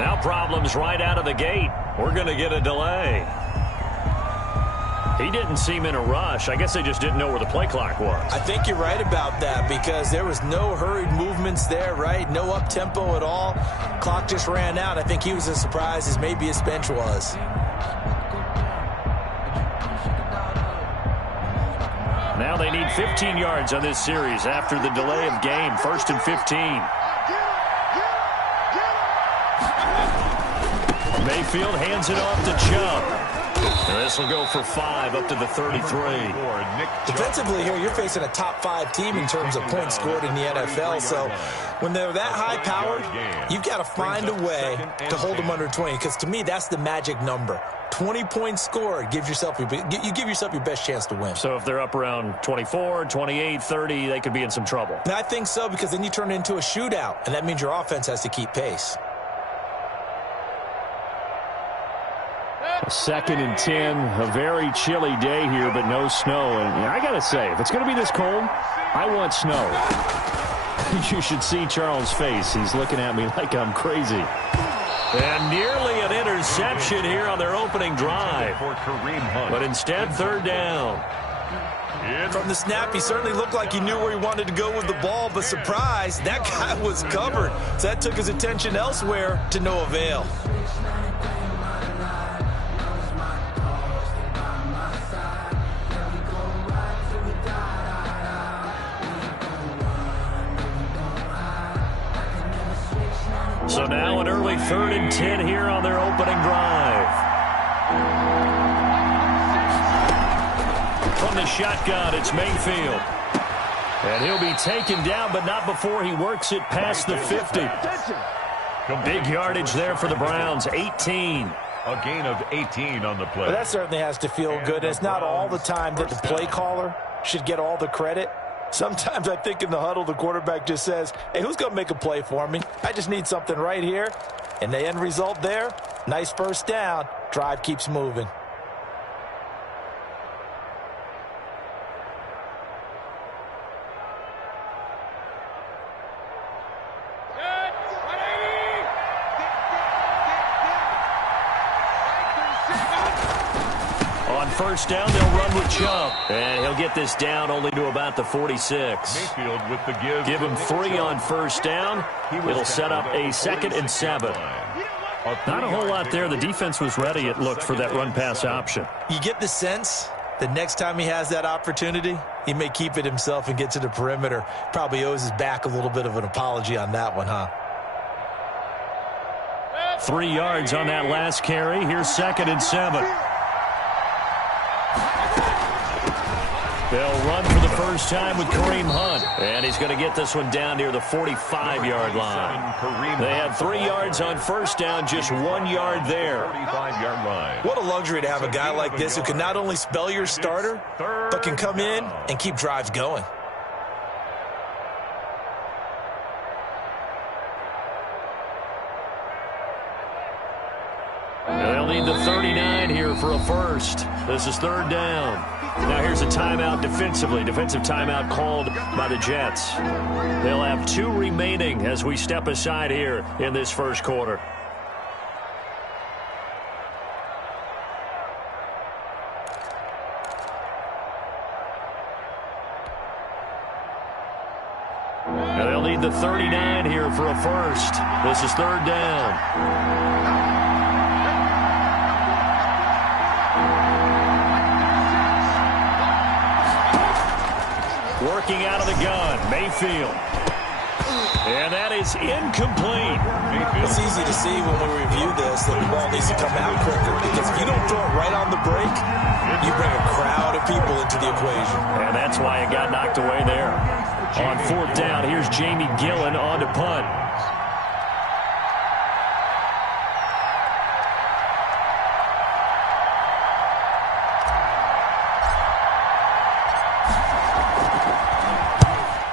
Now problems right out of the gate. We're going to get a delay. He didn't seem in a rush. I guess they just didn't know where the play clock was. I think you're right about that because there was no hurried movements there, right? No up-tempo at all. Clock just ran out. I think he was as surprised as maybe his bench was. Now they need 15 yards on this series after the delay of game. 1st and 15. Mayfield hands it off to Chubb. And this will go for 5 up to the 33. Defensively here, you're facing a top 5 team in terms of points scored in the NFL. So when they're that high-powered, you've got to find a way to hold them under 20. Because to me, that's the magic number. 20 points scored, you give yourself your best chance to win. So if they're up around 24, 28, 30, they could be in some trouble. And I think so because then you turn it into a shootout, and that means your offense has to keep pace. 2nd and 10, a very chilly day here, but no snow. And I got to say, if it's going to be this cold, I want snow. You should see Charles' face. He's looking at me like I'm crazy. And nearly an interception here on their opening drive. But instead, 3rd down. From the snap, he certainly looked like he knew where he wanted to go with the ball, but surprise, that guy was covered. So that took his attention elsewhere to no avail. So now an early 3rd and 10 here on their opening drive. From the shotgun, it's Mayfield. And he'll be taken down, but not before he works it past the 50. Big yardage there for the Browns, 18. A gain of 18 on the play. Well, that certainly has to feel good. It's not all the time that the play caller should get all the credit. Sometimes I think in the huddle, the quarterback just says, hey, who's going to make a play for me? I just need something right here. And the end result there, nice 1st down. Drive keeps moving. On 1st down, they'll run with Chubb. And he'll get this down only to about the 46. Mayfield with the give him 3 on 1st down. It'll set up a 2nd and 7. Not a whole lot there. The defense was ready, it looked, for that run-pass option. You get the sense that next time he has that opportunity, he may keep it himself and get to the perimeter. Probably owes his back a little bit of an apology on that one, huh? 3 yards on that last carry. Here's 2nd and 7. They'll run for the first time with Kareem Hunt. And he's going to get this one down near the 45-yard line. They had 3 yards on 1st down, just 1 yard there. 45-yard line. What a luxury to have a guy like this who can not only spell your starter, but can come in and keep drives going. They'll need the 39 here for a first. This is 3rd down. Now here's a timeout defensively. Defensive timeout called by the Jets. They'll have 2 remaining as we step aside here in this 1st quarter. Now they'll need the 39 here for a first. This is 3rd down. Working out of the gun, Mayfield. And that is incomplete. It's easy to see when we review this that the ball needs to come out quicker, because if you don't throw it right on the break, you bring a crowd of people into the equation. And that's why it got knocked away there. On 4th down, here's Jamie Gillen on to punt.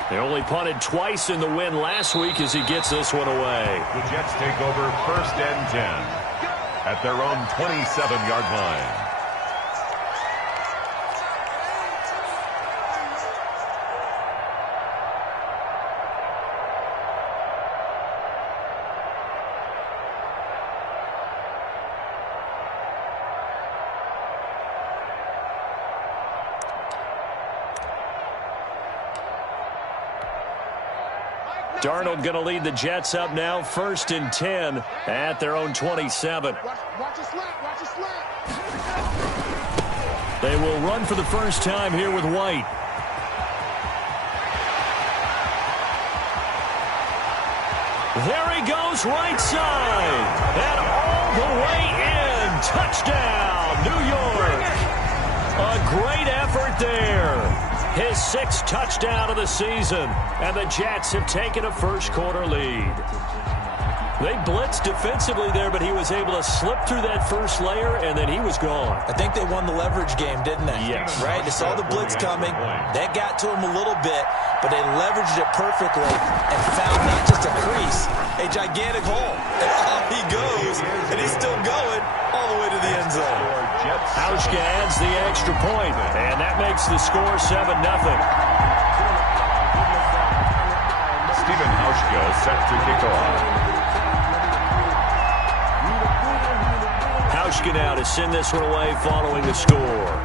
They only punted twice in the win last week as he gets this one away. The Jets take over 1st and 10 at their own 27-yard line. Darnold going to lead the Jets up now, 1st and 10 at their own 27. They will run for the first time here with White. There he goes, right side. And all the way in. Touchdown, New York. A great effort there. His 6th touchdown of the season. And the Jets have taken a first-quarter lead. They blitzed defensively there, but he was able to slip through that first layer, and then he was gone. I think they won the leverage game, didn't they? Yes. Right? They saw the blitz coming. That got to him a little bit, but they leveraged it perfectly and found not just a crease, a gigantic hole. And off he goes, and he's still going all the way to the end zone. Hauschka adds the extra point, and that makes the score 7-0. Stephen Hauschka set to kick off. Hauschka now to send this one away following the score.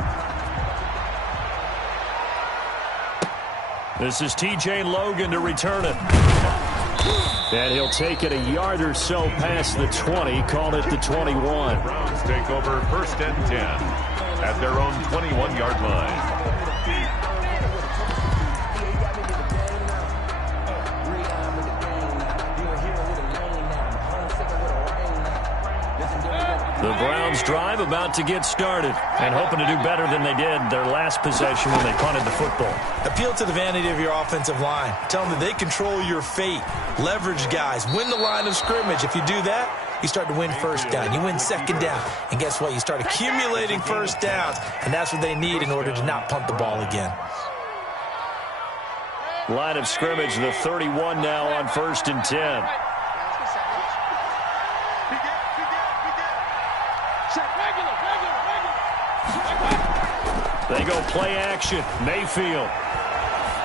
This is T.J. Logan to return it. And he'll take it a yard or so past the 20, call it the 21. Browns take over 1st and 10 at their own 21-yard line. The Browns drive about to get started and hoping to do better than they did their last possession when they punted the football. Appeal to the vanity of your offensive line. Tell them that they control your fate. Leverage guys. Win the line of scrimmage. If you do that, you start to win first down. You win second down. And guess what? You start accumulating first downs. And that's what they need in order to not punt the ball again. Line of scrimmage, the 31 now on 1st and 10. They go play action. Mayfield.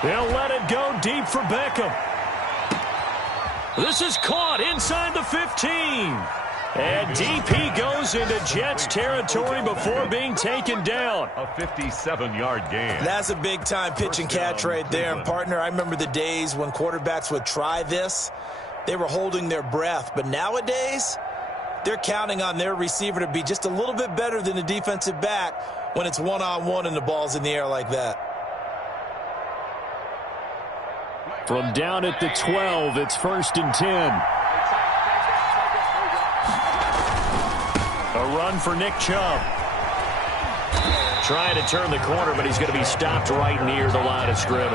They'll let it go deep for Beckham. This is caught inside the 15. And deep he goes into Jets territory before being taken down. A 57-yard gain. That's a big-time pitch and catch right there. And, partner, I remember the days when quarterbacks would try this. They were holding their breath. But nowadays, they're counting on their receiver to be just a little bit better than the defensive back when it's one-on-one and the ball's in the air like that. From down at the 12, it's 1st and 10. A run for Nick Chubb. Trying to turn the corner, but he's going to be stopped right near the line of scrimmage.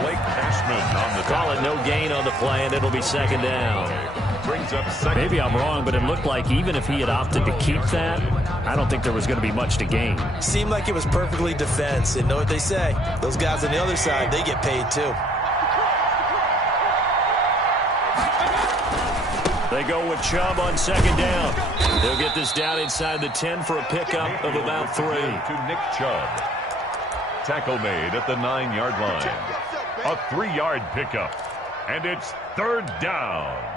Blake Cashman on the Call it no gain on the play, and it'll be 2nd down. Brings up second. Maybe I'm wrong, but it looked like even if he had opted to keep that, I don't think there was going to be much to gain. Seemed like it was perfectly defense. And know what they say? Those guys on the other side, they get paid too. They go with Chubb on 2nd down. They'll get this down inside the 10 for a pickup of about 3. To Nick Chubb. Tackle made at the 9-yard line. A 3-yard pickup. And it's 3rd down.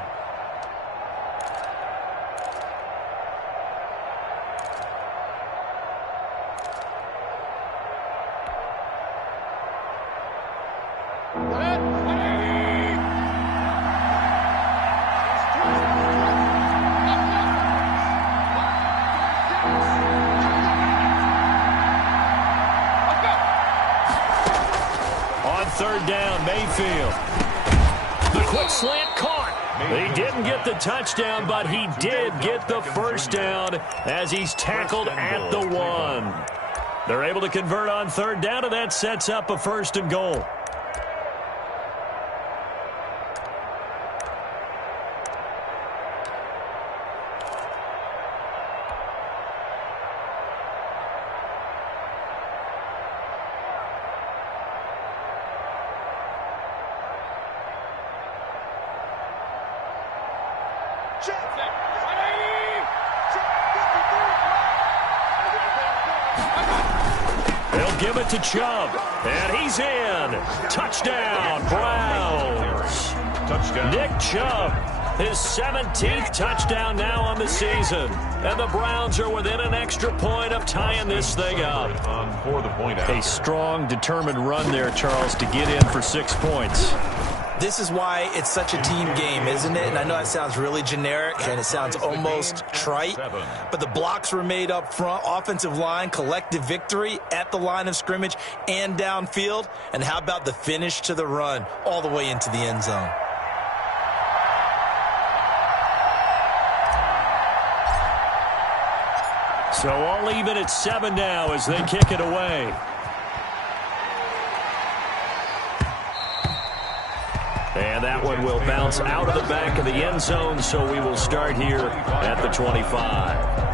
On 3rd down, Mayfield. The quick slant caught. He didn't get the touchdown, but he did get the first down as he's tackled at the 1. They're able to convert on 3rd down, and that sets up a 1st and goal. They'll give it to Chubb, and he's in. Touchdown, Browns. Touchdown. Nick Chubb, his 17th touchdown now on the season. And the Browns are within an extra point of tying this thing up. For the point A strong, determined run there, Charles, to get in for 6 points. This is why it's such a team game, isn't it? And I know that sounds really generic and it sounds almost trite, but the blocks were made up front, offensive line, collective victory at the line of scrimmage and downfield. And how about the finish to the run all the way into the end zone? So all even at 7 now as they kick it away. And that one will bounce out of the back of the end zone, so we will start here at the 25.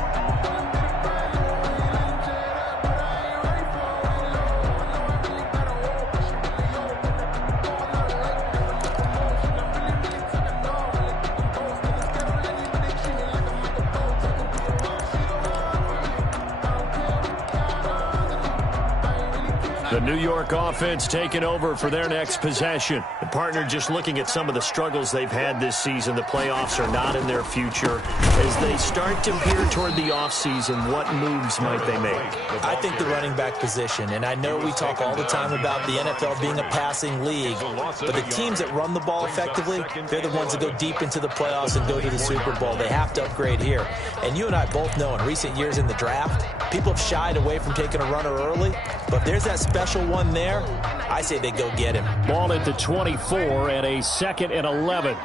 The New York offense taking over for their next possession. The partner just looking at some of the struggles they've had this season. The playoffs are not in their future. As they start to peer toward the offseason, what moves might they make? I think the running back position, and I know we talk all the time about the NFL being a passing league, but the teams that run the ball effectively, they're the ones that go deep into the playoffs and go to the Super Bowl. They have to upgrade here. And you and I both know in recent years in the draft, people have shied away from taking a runner early, but if there's that special one there, I say they go get him. Ball at the 24 and a 2nd and 11.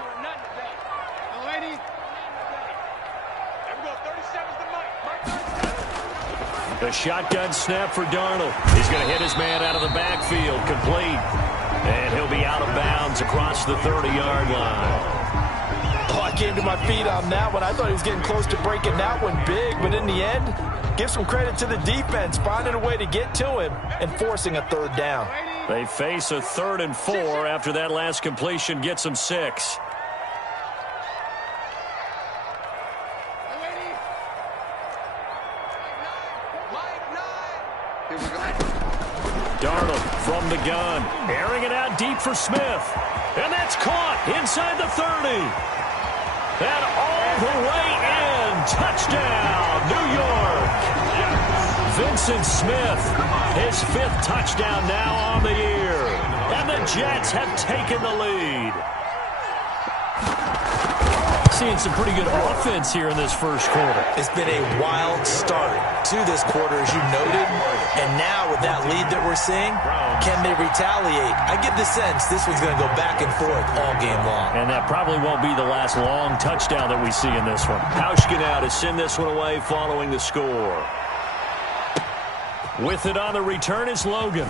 The shotgun snap for Darnold. He's going to hit his man out of the backfield, complete. And he'll be out of bounds across the 30-yard line. Oh, I came to my feet on that one. I thought he was getting close to breaking that one big, but in the end, give some credit to the defense, finding a way to get to him and forcing a 3rd down. They face a 3rd and 4 after that last completion gets them 6. Darnold from the gun, airing it out deep for Smith. And that's caught inside the 30. And all the way in. Touchdown, New York. Vincent Smith, his 5th touchdown now on the year. And the Jets have taken the lead. Seeing some pretty good offense here in this first quarter. It's been a wild start to this quarter, as you noted. And now with that lead that we're seeing, can they retaliate? I get the sense this one's going to go back and forth all game long. And that probably won't be the last long touchdown that we see in this one. Hauschka now to send this one away following the score. With it on the return is Logan.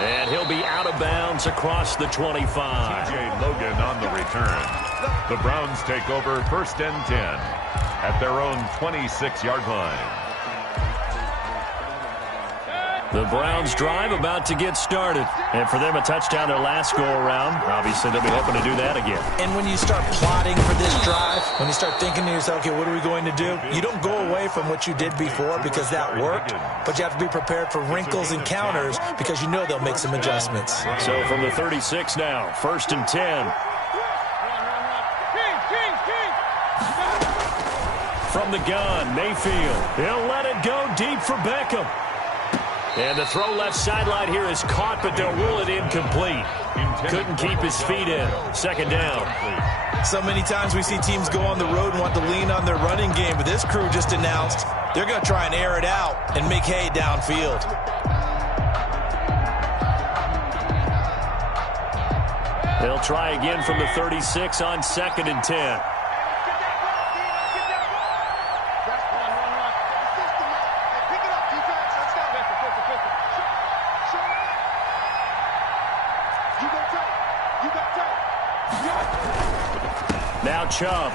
And he'll be out of bounds across the 25. TJ Logan on the return. The Browns take over 1st and 10 at their own 26-yard line. The Browns drive about to get started. And for them, a touchdown their last go-around. Obviously, they'll be hoping to do that again. And when you start plotting for this drive, when you start thinking to yourself, okay, what are we going to do? You don't go away from what you did before because that worked, but you have to be prepared for wrinkles and counters because you know they'll make some adjustments. So from the 36 now, 1st and 10. From the gun, Mayfield. He'll let it go deep for Beckham. And the throw left sideline here is caught, but they'll rule it incomplete. Couldn't keep his feet in. 2nd down. So many times we see teams go on the road and want to lean on their running game, but this crew just announced they're going to try and air it out and make hay downfield. They'll try again from the 36 on 2nd and 10. Now Chubb.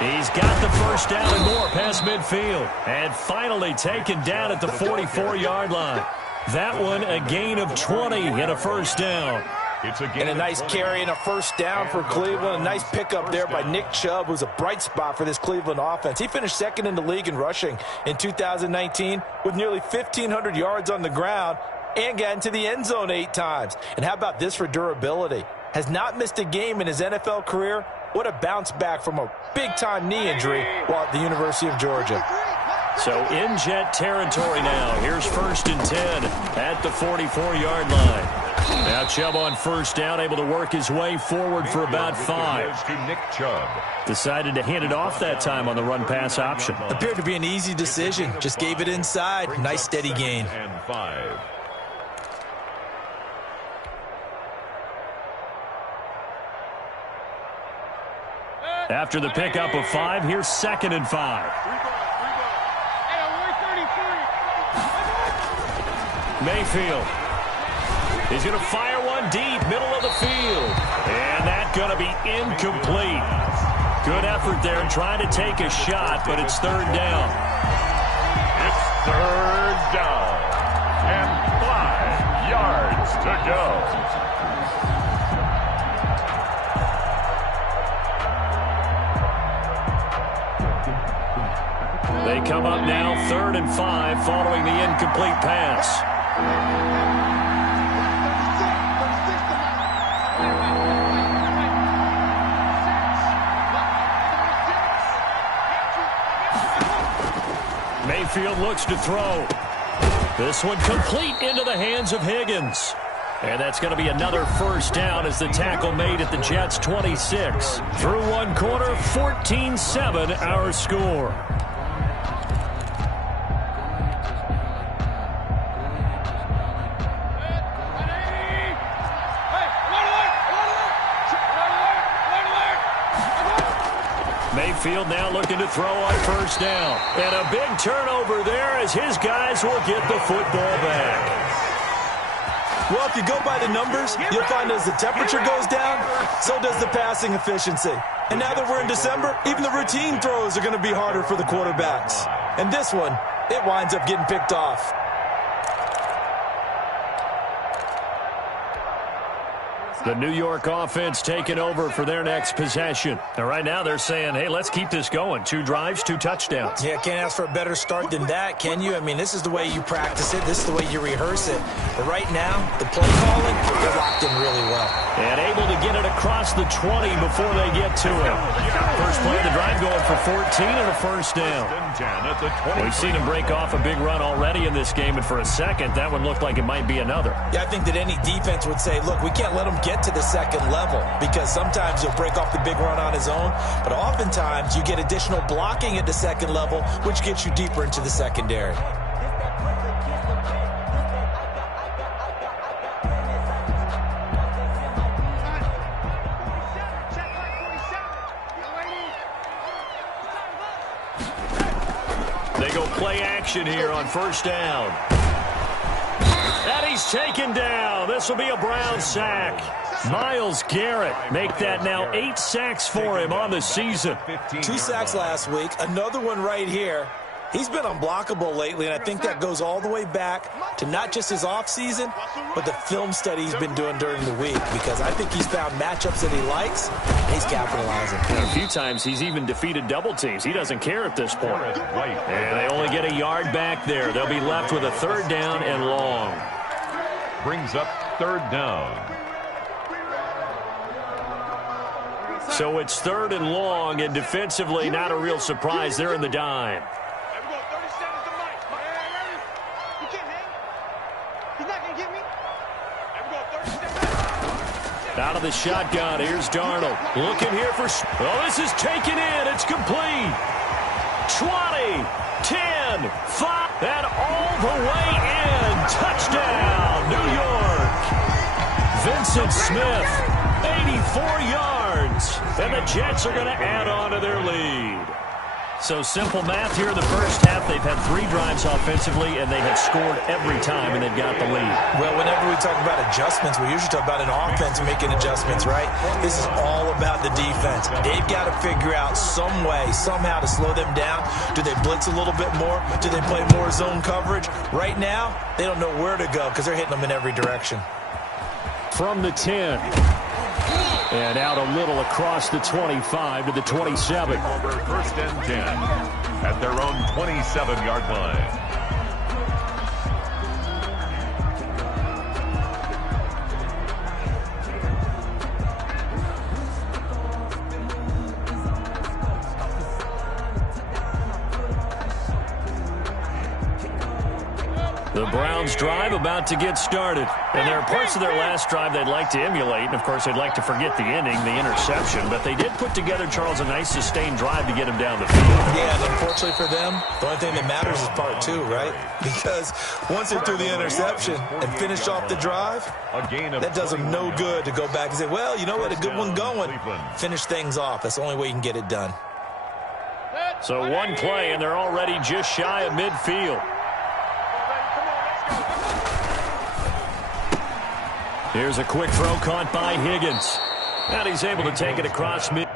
He's got the 1st down and more past midfield. And finally taken down at the 44-yard line. That one a gain of 20 and a 1st down. And a nice carry and a 1st down for Cleveland. A nice pickup there by Nick Chubb, who's a bright spot for this Cleveland offense. He finished 2nd in the league in rushing in 2019 with nearly 1,500 yards on the ground and got into the end zone 8 times. And how about this for durability? Has not missed a game in his NFL career. What a bounce back from a big-time knee injury while at the University of Georgia. So in Jet territory now. Here's 1st and 10 at the 44-yard line. Now Chubb on first down, able to work his way forward for about 5. To Nick Chubb. Decided to hand it off that time on the run-pass option. Appeared to be an easy decision. Just gave it inside. Nice steady gain. And 5. After the pickup of 5, here's 2nd and 5. Mayfield. He's going to fire one deep, middle of the field. And that's going to be incomplete. Good effort there trying to take a shot, but it's 3rd down. It's 3rd down. And 5 yards to go. They come up now 3rd and 5 following the incomplete pass. Mayfield looks to throw. This one complete into the hands of Higgins. And that's going to be another 1st down as the tackle made at the Jets' 26. Through one quarter, 14-7 our score. Mayfield now looking to throw on 1st down. And a big turnover there as his guys will get the football back. Well, if you go by the numbers, you'll find as the temperature goes down, so does the passing efficiency. And now that we're in December, even the routine throws are going to be harder for the quarterbacks. And this one, it winds up getting picked off. The New York offense taking over for their next possession. And right now they're saying, hey, let's keep this going. 2 drives, 2 touchdowns. Yeah, can't ask for a better start than that, can you? I mean, this is the way you practice it. This is the way you rehearse it. But right now, the play calling, they're locked in really well. And able to get it across the 20 before they get to it. First play of the drive going for 14 and a 1st down. We've seen him break off a big run already in this game, and for a second, that one looked like it might be another. Yeah, I think that any defense would say, look, we can't let him get to the 2nd level, because sometimes he'll break off the big run on his own, but oftentimes you get additional blocking at the 2nd level, which gets you deeper into the secondary. They go play action here on 1st down. And he's taken down. This will be a Brown sack. Myles Garrett make that now 8 sacks for him on the season. 2 sacks last week, another one right here. He's been unblockable lately, and I think that goes all the way back to not just his offseason, but the film study he's been doing during the week, because I think he's found matchups that he likes, and he's capitalizing. And a few times he's even defeated double teams. He doesn't care at this point. And they only get a yard back there. They'll be left with a 3rd down and long. Brings up 3rd down. So it's 3rd and long, and defensively not a real surprise. They're in the dime. Out of the shotgun, here's Darnold. Looking here for... Oh, this is taken in. It's complete. 20, 10, 5, and all the way in. Touchdown, New York. Vincent Smith, 84 yards. And the Jets are going to add on to their lead. So simple math here in the first half. They've had 3 drives offensively, and they have scored every time, and they've got the lead. Well, whenever we talk about adjustments, we usually talk about an offense making adjustments, right? This is all about the defense. They've got to figure out some way, somehow to slow them down. Do they blitz a little bit more? Do they play more zone coverage? Right now, they don't know where to go because they're hitting them in every direction. From the 10. And out a little across the 25 to the 27. 1st and 10 at their own 27-yard line. The Browns drive about to get started. And there are parts of their last drive they'd like to emulate. And, of course, they'd like to forget the ending, the interception. But they did put together, Charles, a nice sustained drive to get him down the field. Yeah, and unfortunately for them, the only thing that matters is part two, right? Because once they threw the interception and finished off the drive, that does them no good to go back and say, well, you know what, a good one going. Finish things off. That's the only way you can get it done. So one play, and they're already just shy of midfield. Here's a quick throw caught by Higgins. And he's able to take it across mid.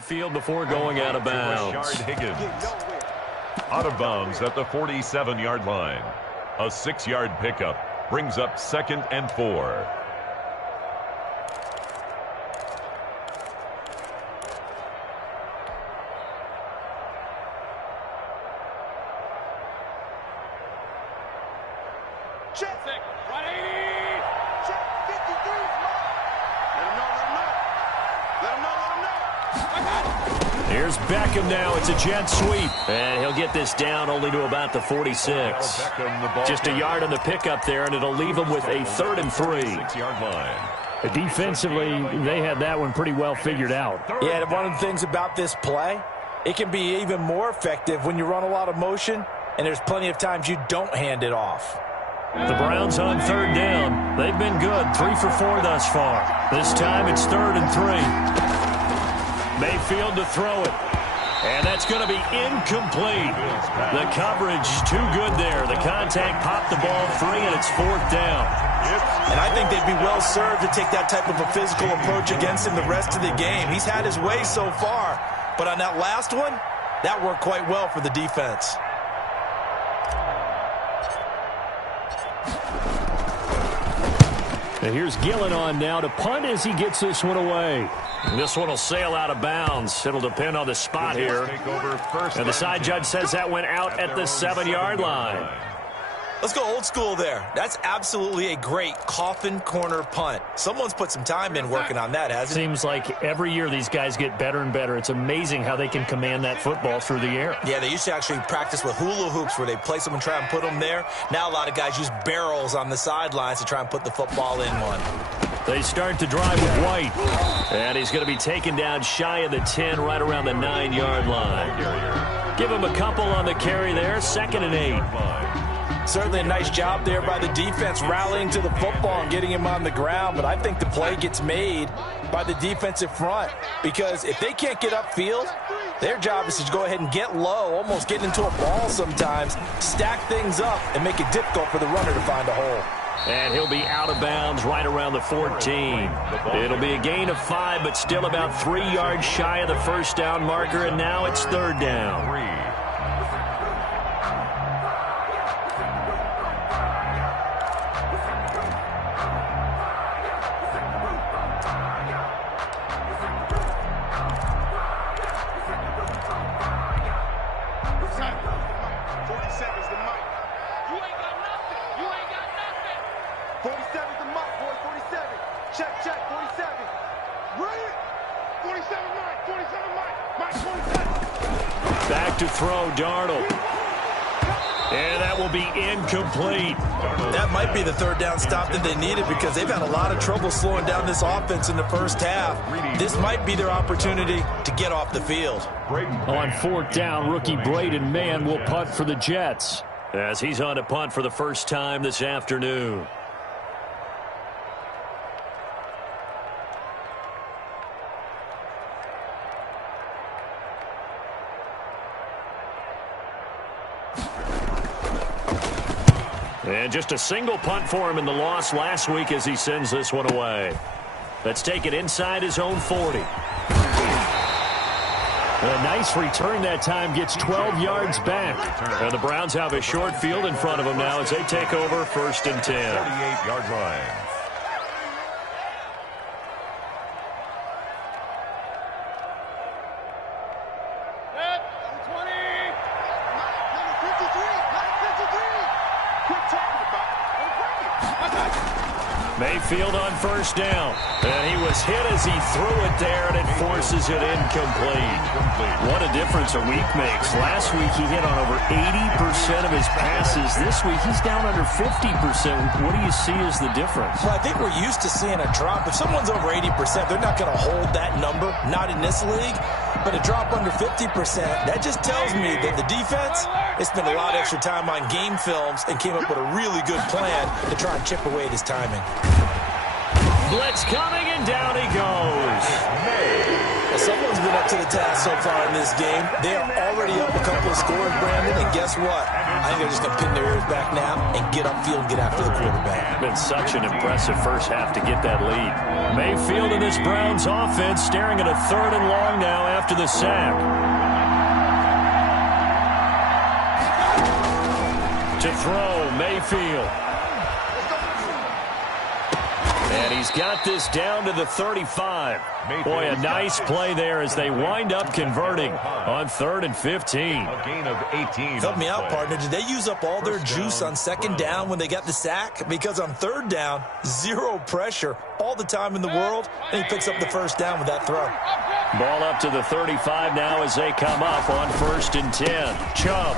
Field before going out of bounds. Higgins. Out of bounds at the 47-yard line. A 6-yard pickup brings up 2nd and 4. Check. 180. Check. 53's mark. Let him know. Here's Beckham now. It's a jet sweep. And he'll get this down only to about the 46. Just a yard on the pickup there, and it'll leave him with a 3rd and 3. 6-yard line. Defensively, they had that one pretty well figured out. Yeah, and one of the things about this play, it can be even more effective when you run a lot of motion, and there's plenty of times you don't hand it off. The Browns on 3rd down. They've been good, 3 for 4 thus far. This time it's 3rd and 3. Mayfield to throw it. And that's going to be incomplete. The coverage too good there. The contact popped the ball free, and it's 4th down. And I think they'd be well served to take that type of a physical approach against him the rest of the game. He's had his way so far. But on that last one, that worked quite well for the defense. And here's Gillen on now to punt as he gets this one away. This one will sail out of bounds. It'll depend on the spot here. And the side judge says that went out at the 7-yard line. Let's go old school there. That's absolutely a great coffin corner punt. Someone's put some time in working on that, hasn't it? Seems like every year these guys get better and better. It's amazing how they can command that football through the air. Yeah, they used to actually practice with hula hoops where they place them and try and put them there. Now a lot of guys use barrels on the sidelines to try and put the football in one. They start to drive with White. And he's going to be taken down shy of the 10, right around the 9-yard line. Give him a couple on the carry there, 2nd and 8. Certainly a nice job there by the defense rallying to the football and getting him on the ground, but I think the play gets made by the defensive front because if they can't get upfield, their job is to go ahead and get low, almost get into a ball sometimes, stack things up, and make it difficult for the runner to find a hole. And he'll be out of bounds right around the 14. It'll be a gain of 5, but still about 3 yards shy of the 1st down marker, and now it's 3rd down. Back to throw, Darnold. And that will be incomplete. That might be the 3rd down stop that they needed because they've had a lot of trouble slowing down this offense in the first half. This might be their opportunity to get off the field. On 4th down, rookie Braden Mann will punt for the Jets as he's on to punt for the first time this afternoon. And just a single punt for him in the loss last week as he sends this one away. Let's take it inside his own 40. A nice return that time, gets 12 yards back. And the Browns have a short field in front of them now as they take over 1st and 10. 38-yard line. Mayfield on 1st down. And he was hit as he threw it there, and it forces it incomplete. What a difference a week makes. Last week he hit on over 80% of his passes. This week he's down under 50%. What do you see as the difference? Well, I think we're used to seeing a drop. If someone's over 80%, they're not going to hold that number, not in this league. But a drop under 50%, that just tells me that the defense, they spent a lot of extra time on game films and came up with a really good plan to try and chip away at his timing. Blitz coming, and down he goes. Well, someone's been up to the task so far in this game. They are already up a couple of scores, Brandon, and guess what? I think they're just going to pin their ears back now and get upfield and get after the quarterback. Been such an impressive first half to get that lead. Mayfield in this Browns offense staring at a 3rd and long now after the sack. To throw, Mayfield. And he's got this down to the 35. Boy, a nice play there as they wind up converting on 3rd and 15. A gain of 18. Help me out, partner. Did they use up all their juice on 2nd down when they got the sack? Because on 3rd down, 0 pressure, all the time in the world, and he picks up the 1st down with that throw. Ball up to the 35 now as they come up on 1st and 10. Chubb.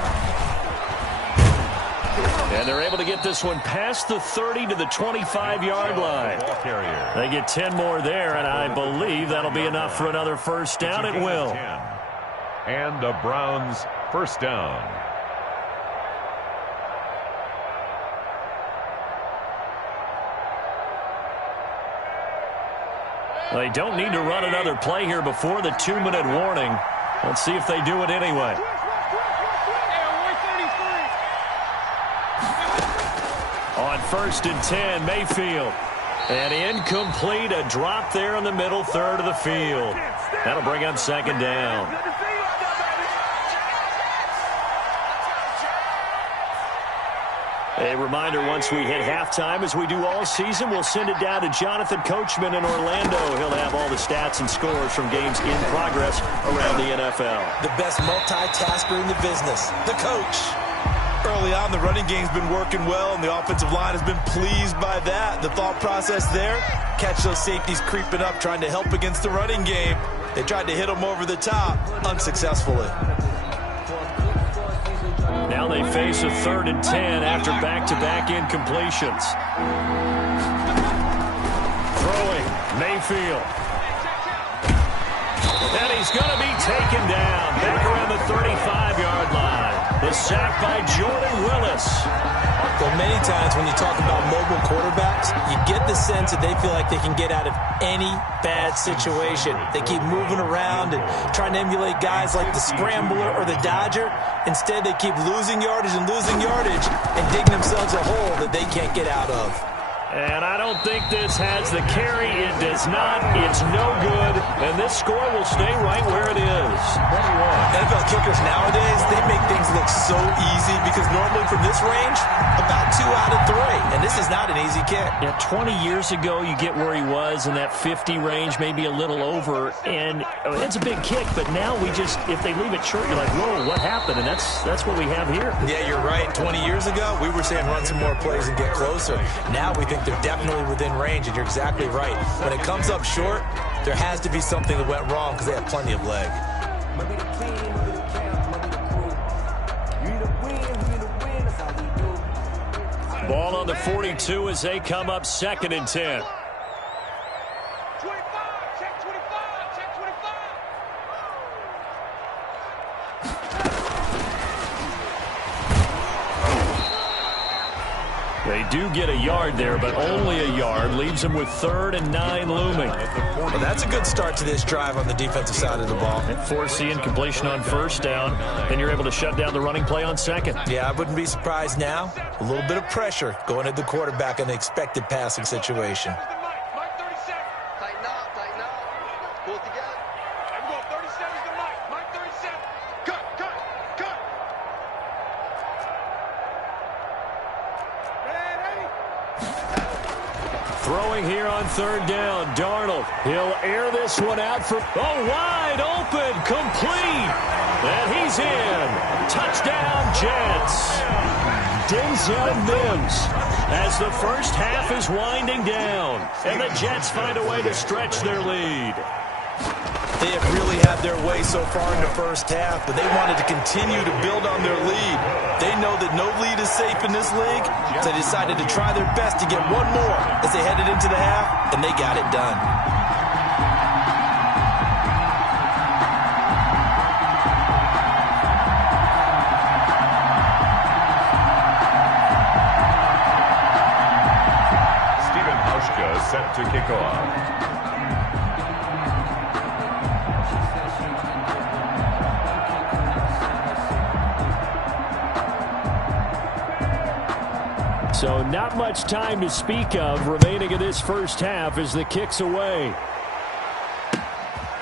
And they're able to get this one past the 30 to the 25-yard line. They get 10 more there, and I believe that'll be enough for another 1st down. It will. And the Browns 1st down. They don't need to run another play here before the 2-minute warning. Let's see if they do it anyway. On 1st and 10, Mayfield. And incomplete, a drop there in the middle 3rd of the field. That'll bring up 2nd down. A reminder, once we hit halftime, as we do all season, we'll send it down to Jonathan Coachman in Orlando. He'll have all the stats and scores from games in progress around the NFL. The best multitasker in the business, the coach. Early on, the running game's been working well, and the offensive line has been pleased by that. The thought process there, catch those safeties creeping up, trying to help against the running game. They tried to hit them over the top, unsuccessfully. Now they face a 3rd and 10 after back-to-back incompletions. Throwing, Mayfield. And he's going to be taken down back around the 35-yard line. The sack by Jordan Willis. Well, many times when you talk about mobile quarterbacks, you get the sense that they feel like they can get out of any bad situation. They keep moving around and trying to emulate guys like the Scrambler or the Dodger. Instead, they keep losing yardage and digging themselves a hole that they can't get out of. And I don't think this has the carry. It does not. It's no good. And this score will stay right where it is. 21. NFL kickers nowadays, they make things look so easy because normally from this range, about 2 out of 3. And this is not an easy kick. Yeah, 20 years ago, you get where he was in that 50 range, maybe a little over. And it's a big kick, but now we just, if they leave it short, you're like, whoa, what happened? And that's what we have here. Yeah, you're right. 20 years ago, we were saying run some more plays and get closer. Now we think they're definitely within range, and you're exactly right. When it comes up short, there has to be something that went wrong because they have plenty of leg. Ball on the 42 as they come up 2nd and 10. They do get a yard there, but only a yard. Leaves them with 3rd and 9 looming. Well, that's a good start to this drive on the defensive side of the ball. Force the incompletion on 1st down. Then you're able to shut down the running play on 2nd. Yeah, I wouldn't be surprised now. A little bit of pressure going at the quarterback in the expected passing situation. Throwing here on 3rd down, Darnold. He'll air this one out for, wide open, complete. And he's in. Touchdown, Jets. Denzel Mims as the first half is winding down. And the Jets find a way to stretch their lead. They have really had their way so far in the first half, but they wanted to continue to build on their lead. They know that no lead is safe in this league, so they decided to try their best to get one more as they headed into the half, and they got it done. Stephen Hauschka set to kick off. So not much time to speak of remaining in this first half as the kick's away.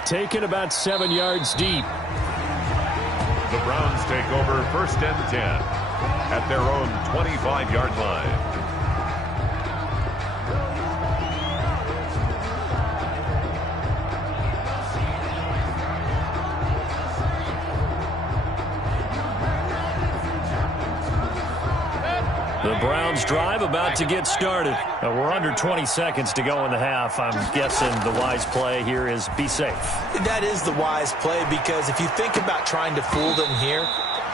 Taken about 7 yards deep. The Browns take over 1st and 10 at their own 25-yard line. The Browns drive about to get started. We're under 20 seconds to go in the half. I'm guessing the wise play here is be safe. That is the wise play, because if you think about trying to fool them here,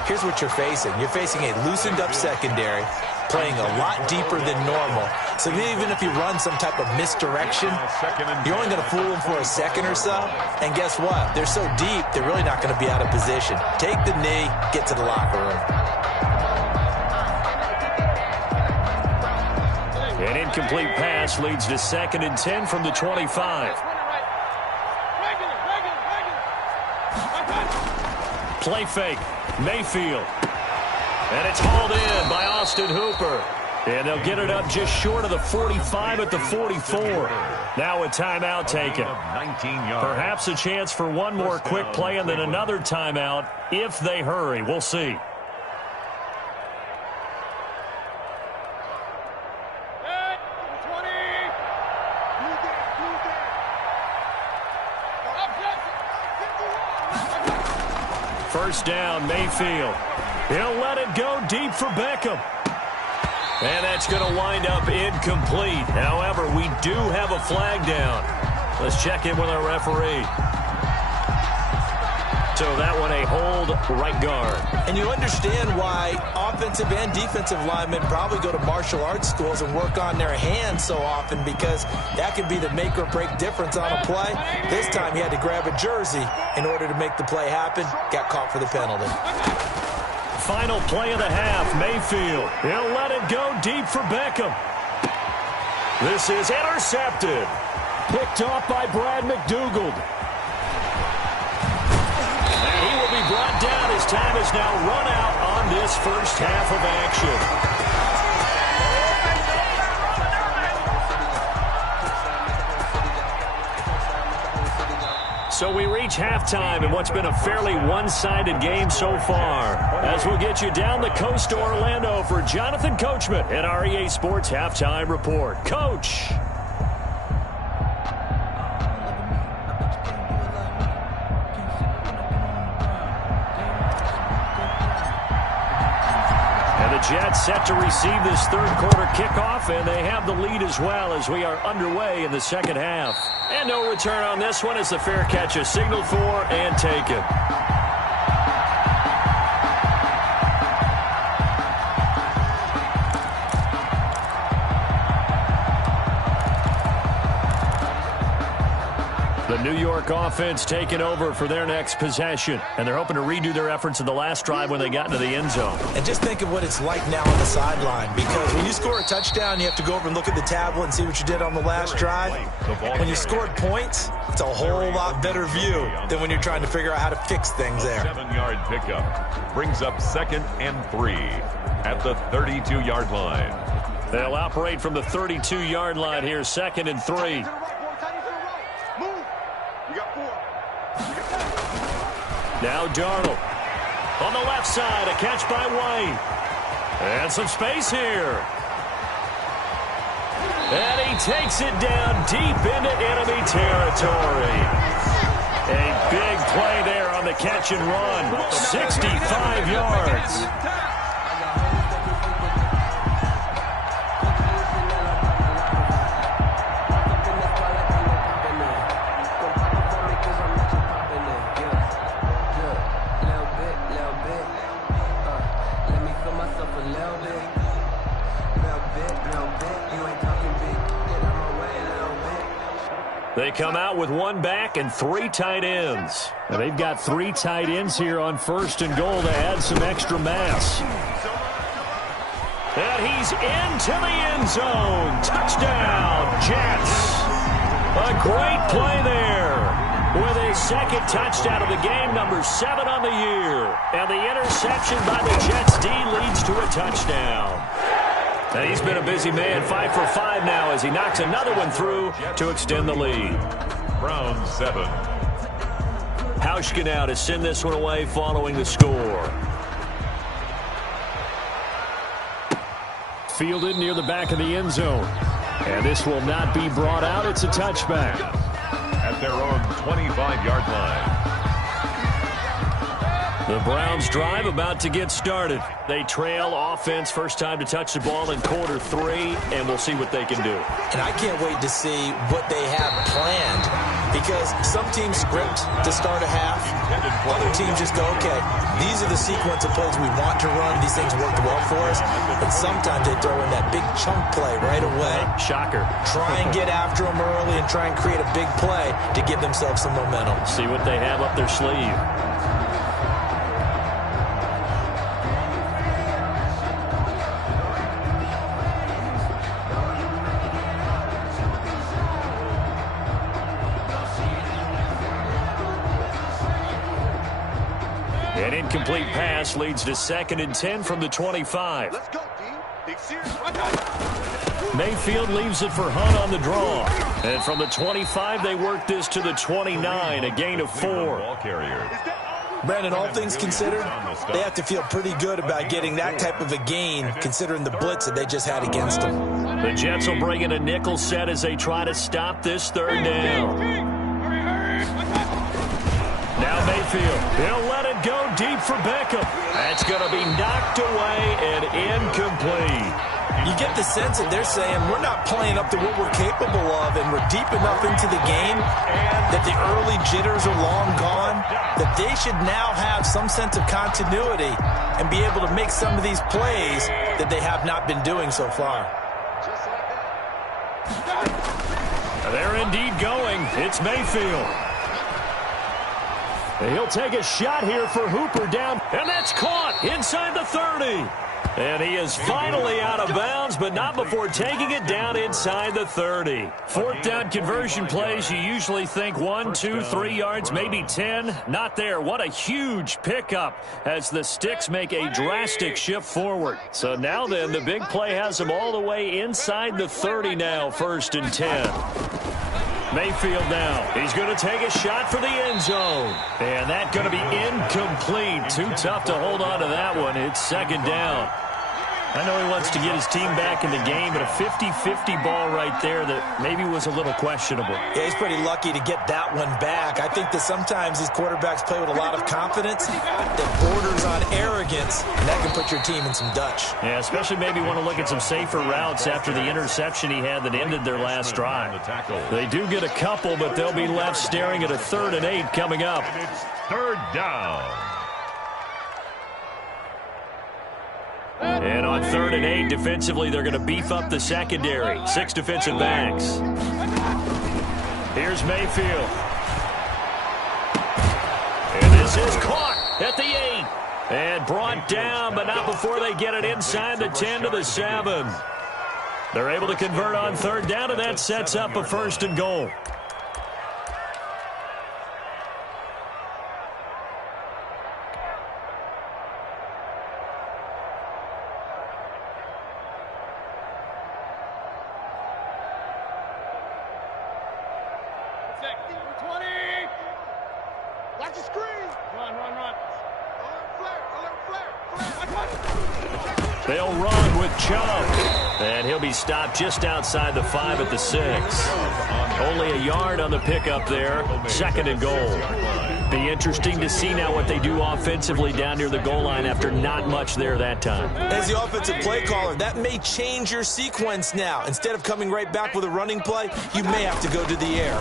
here's what you're facing. You're facing a loosened up secondary, playing a lot deeper than normal. So even if you run some type of misdirection, you're only going to fool them for a second or so. And guess what? They're so deep, they're really not going to be out of position. Take the knee, get to the locker room. An incomplete pass leads to 2nd and 10 from the 25. Play fake. Mayfield. And it's hauled in by Austin Hooper. And they'll get it up just short of the 45 at the 44. Now a timeout taken. Perhaps a chance for one more quick play and then another timeout if they hurry. We'll see. First down, Mayfield. He'll let it go deep for Beckham. And that's going to wind up incomplete. However, we do have a flag down. Let's check in with our referee. So that one a hold right guard. And you understand why offensive and defensive linemen probably go to martial arts schools and work on their hands so often, because that could be the make or break difference on a play. This time he had to grab a jersey in order to make the play happen. Got caught for the penalty. Final play of the half, Mayfield. He'll let it go deep for Beckham. This is intercepted. Picked off by Brad McDougald. Brought down. His time is now run out on this first half of action. So we reach halftime in what's been a fairly one-sided game so far. As we'll get you down the coast to Orlando for Jonathan Coachman at our EA Sports Halftime Report. Coach. Jets set to receive this third quarter kickoff, and they have the lead as well as we are underway in the second half. And no return on this one as the fair catch is signaled for and taken. The New York offense taking over for their next possession. And they're hoping to redo their efforts in the last drive when they got into the end zone. And just think of what it's like now on the sideline. Because when you score a touchdown, you have to go over and look at the tablet and see what you did on the last drive. When you scored points, it's a whole lot better view than when you're trying to figure out how to fix things there. 7-yard pickup brings up 2nd and 3 at the 32-yard line. They'll operate from the 32-yard line here, 2nd and 3. Now Darnold on the left side, a catch by White. And some space here. And he takes it down deep into enemy territory. A big play there on the catch and run. 65 yards. They come out with one back and 3 tight ends. And they've got 3 tight ends here on 1st and goal to add some extra mass. And he's into the end zone. Touchdown, Jets. A great play there with his 2nd touchdown of the game, number 7 on the year. And the interception by the Jets D leads to a touchdown. And he's been a busy man, 5 for 5 now as he knocks another one through to extend the lead. Browns 7. Hauschka now to send this one away following the score. Fielded near the back of the end zone. And this will not be brought out. It's a touchback. At their own 25-yard line. The Browns drive about to get started. They trail offense, first time to touch the ball in quarter 3, and we'll see what they can do. And I can't wait to see what they have planned, because some teams script to start a half. Other teams just go, okay, these are the sequence of plays we want to run. These things worked well for us. And sometimes they throw in that big chunk play right away. Shocker. Try and get after them early and try and create a big play to give themselves some momentum. See what they have up their sleeve. An incomplete pass leads to 2nd and 10 from the 25. Let's go, team. Big series. Mayfield leaves it for Hunt on the draw. And from the 25, they work this to the 29, a gain of 4. Ball carrier. Brandon, all things considered, they have to feel pretty good about getting that type of a gain, considering the blitz that they just had against them. The Jets will bring in a nickel set as they try to stop this 3rd down. Now Mayfield, he'll let it go deep for Beckham. That's going to be knocked away and incomplete. You get the sense that they're saying we're not playing up to what we're capable of, and we're deep enough into the game that the early jitters are long gone, that they should now have some sense of continuity and be able to make some of these plays that they have not been doing so far. They're indeed going. It's Mayfield. He'll take a shot here for Hooper down, and that's caught inside the 30. And he is finally out of bounds, but not before taking it down inside the 30. 4th down conversion plays, you usually think 1, 2, 3 yards, maybe 10. Not there. What a huge pickup as the Sticks make a drastic shift forward. So now then, the big play has them all the way inside the 30 now, 1st and 10. Mayfield now. He's going to take a shot for the end zone. And that's going to be incomplete. Too tough to hold on to that one. It's 2nd down. I know he wants to get his team back in the game, but a 50-50 ball right there that maybe was a little questionable. Yeah, he's pretty lucky to get that one back. I think that sometimes these quarterbacks play with a lot of confidence that borders on arrogance, and that can put your team in some Dutch. Yeah, especially maybe want to look at some safer routes after the interception he had that ended their last drive. They do get a couple, but they'll be left staring at a 3rd and 8 coming up. And it's 3rd down. And on 3rd and 8, defensively, they're going to beef up the secondary. 6 defensive backs. Here's Mayfield. This is caught at the 8. And brought down, but not before they get it inside the 10 to the 7. They're able to convert on third down, and that sets up a 1st and goal. Watch the screen. Run. They'll run with Chubb. And he'll be stopped just outside the 5 at the 6. Only a yard on the pickup there. 2nd and goal. Be interesting to see now what they do offensively down near the goal line after not much there that time. As the offensive play caller, that may change your sequence now. Instead of coming right back with a running play, you may have to go to the air.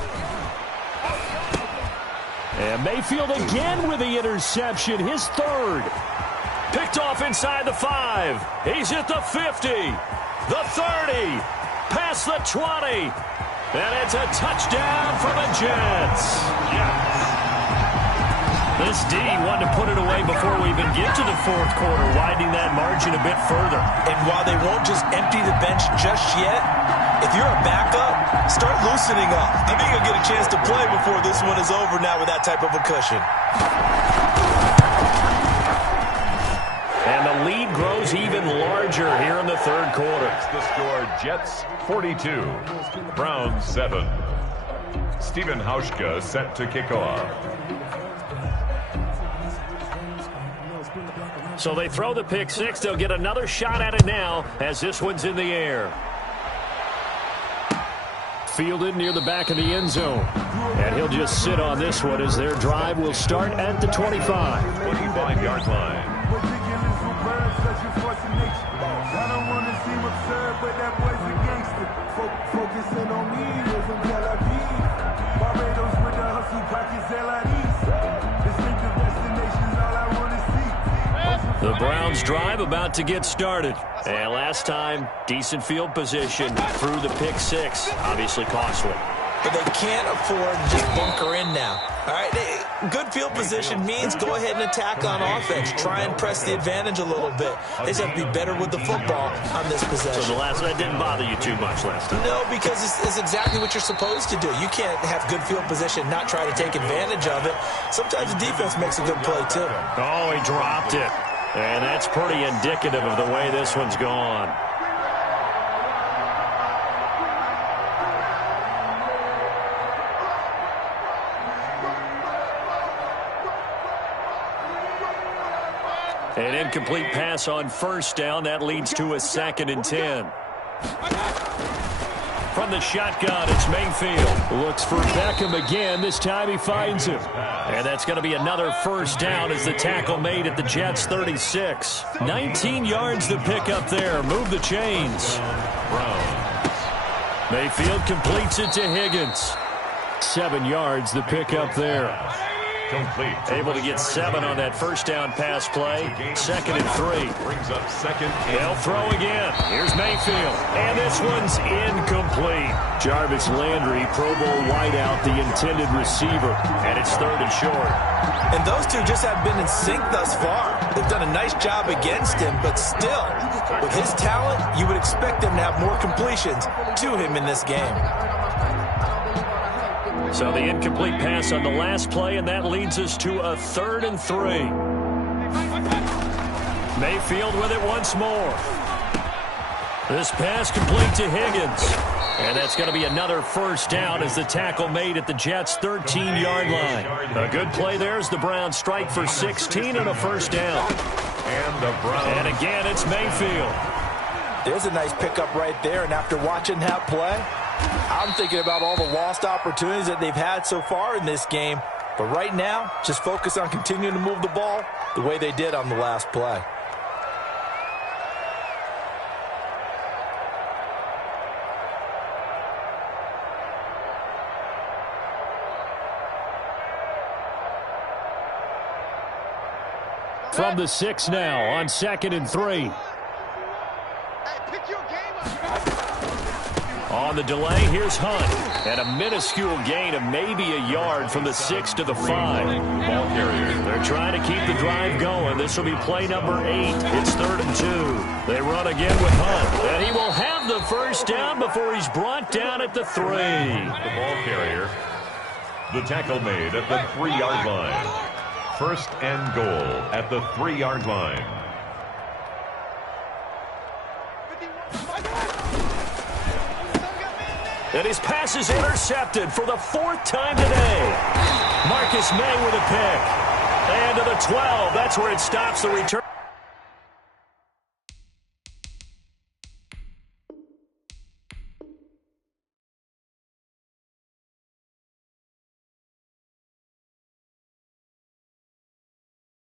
And Mayfield again with the interception, his 3rd. Picked off inside the 5. He's at the 50, the 30, past the 20. And it's a touchdown for the Jets. Yes. This D wanted to put it away before we even get to the 4th quarter, widening that margin a bit further. And while they won't just empty the bench just yet, if you're a backup, start loosening up. I think you'll get a chance to play before this one is over now with that type of a cushion. And the lead grows even larger here in the 3rd quarter. The score, Jets 42, Browns 7. Stephen Hauschka set to kick off. So they throw the pick 6. They'll get another shot at it now as this one's in the air. Fielded near the back of the end zone. And he'll just sit on this one as their drive will start at the 25. 25-yard line. The Browns drive about to get started. And last time, decent field position through the pick 6. Obviously costly. But they can't afford to just bunker in now. All right, good field position means go ahead and attack on offense. Try and press the advantage a little bit. They just have to be better with the football on this possession. So that didn't bother you too much last time? No, because it's exactly what you're supposed to do. You can't have good field position, not try to take advantage of it. Sometimes the defense makes a good play, too. Oh, he dropped it. And that's pretty indicative of the way this one's gone. An incomplete pass on 1st down. That leads to a 2nd and 10. From the shotgun, it's Mayfield. Looks for Beckham again. This time he finds him. And that's going to be another 1st down as the tackle made at the Jets' 36. 19 yards to pick up there. Move the chains. Mayfield completes it to Higgins. 7 yards to pick up there. Complete. Able to get 7 on that 1st down pass play. 2nd and 3. Brings up 2nd. They'll throw again. Here's Mayfield. And this one's incomplete. Jarvis Landry, Pro Bowl wideout, the intended receiver. And it's 3rd and short. And those two just have been in sync thus far. They've done a nice job against him, but still, with his talent, you would expect them to have more completions to him in this game. So the incomplete pass on the last play, and that leads us to a 3rd and 3. Mayfield with it once more. This pass complete to Higgins. And that's going to be another 1st down as the tackle made at the Jets' 13-yard line. A good play there as the Browns strike for 16 and a 1st down. And again, it's Mayfield. There's a nice pickup right there, and after watching that play, I'm thinking about all the lost opportunities that they've had so far in this game. But right now, just focus on continuing to move the ball the way they did on the last play. From the 6 now on 2nd and 3. On the delay, here's Hunt. And a minuscule gain of maybe a yard from the 6 to the 5. Ball carrier. They're trying to keep the drive going. This will be play number 8. It's 3rd and 2. They run again with Hunt. And he will have the first down before he's brought down at the 3. The ball carrier. The tackle made at the 3-yard line. 1st and goal at the 3-yard line. And his pass is intercepted for the 4th time today. Marcus May with a pick. And to the 12. That's where it stops the return.